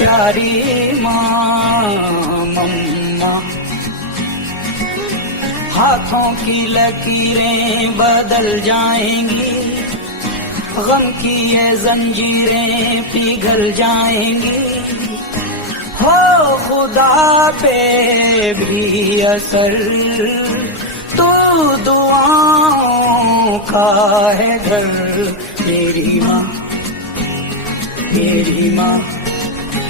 प्यारी माँ मम्मा। हाथों की लकीरें बदल जाएंगी, गम की ये जंजीरें पिघल जाएंगी। हो खुदा पे भी असर, तू दुआओं का है घर। मेरी माँ, मेरी माँ।